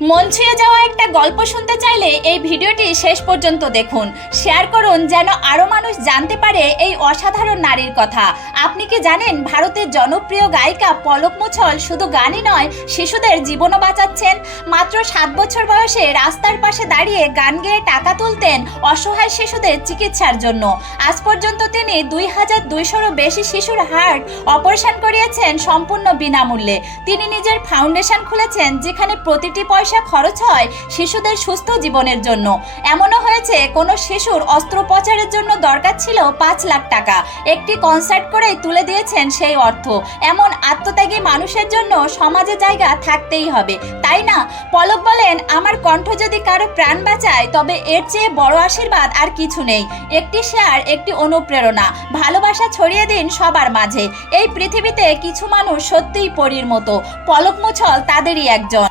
মন ছুঁয়ে যাওয়া একটা গল্প শুনতে চাইলে এই ভিডিওটি শেষ পর্যন্ত দেখুন, শেয়ার করুন যেন আরও মানুষ জানতে পারে এই অসাধারণ নারীর কথা। আপনি কি জানেন ভারতের জনপ্রিয় গায়িকা পলক মুছল শুধু গানই নয়, শিশুদের জীবনও বাঁচাচ্ছেন। মাত্র 7 বছর বয়সে রাস্তার পাশে দাঁড়িয়ে গান গেয়ে টাকা তুলতেন অসহায় শিশুদের চিকিৎসার জন্য। আজ পর্যন্ত তিনি 2200-রও বেশি শিশুর হার্ট অপারেশন করিয়েছেন সম্পূর্ণ বিনামূল্যে। তিনি নিজের ফাউন্ডেশন খুলেছেন যেখানে প্রতিটি পয়সা খরচ হয় শিশুদের সুস্থ জীবনের জন্য। এমনও হয়েছে কোনো শিশুর অস্ত্রোপচারের জন্য দরকার ছিল 5 লাখ টাকা, একটি কনসার্ট করেই তুলে দিয়েছেন সেই অর্থ। এমন আত্মত্যাগী মানুষের জন্য সমাজে জায়গা থাকতেই হবে, তাই না? পলক বলেন, আমার কণ্ঠ যদি কারো প্রাণ বাঁচায় তবে এর চেয়ে বড় আশীর্বাদ আর কিছু নেই। একটি শেয়ার, একটি অনুপ্রেরণা, ভালোবাসা ছড়িয়ে দিন সবার মাঝে। এই পৃথিবীতে কিছু মানুষ সত্যিই পরীর মতো, পলক মুছল তাদেরই একজন।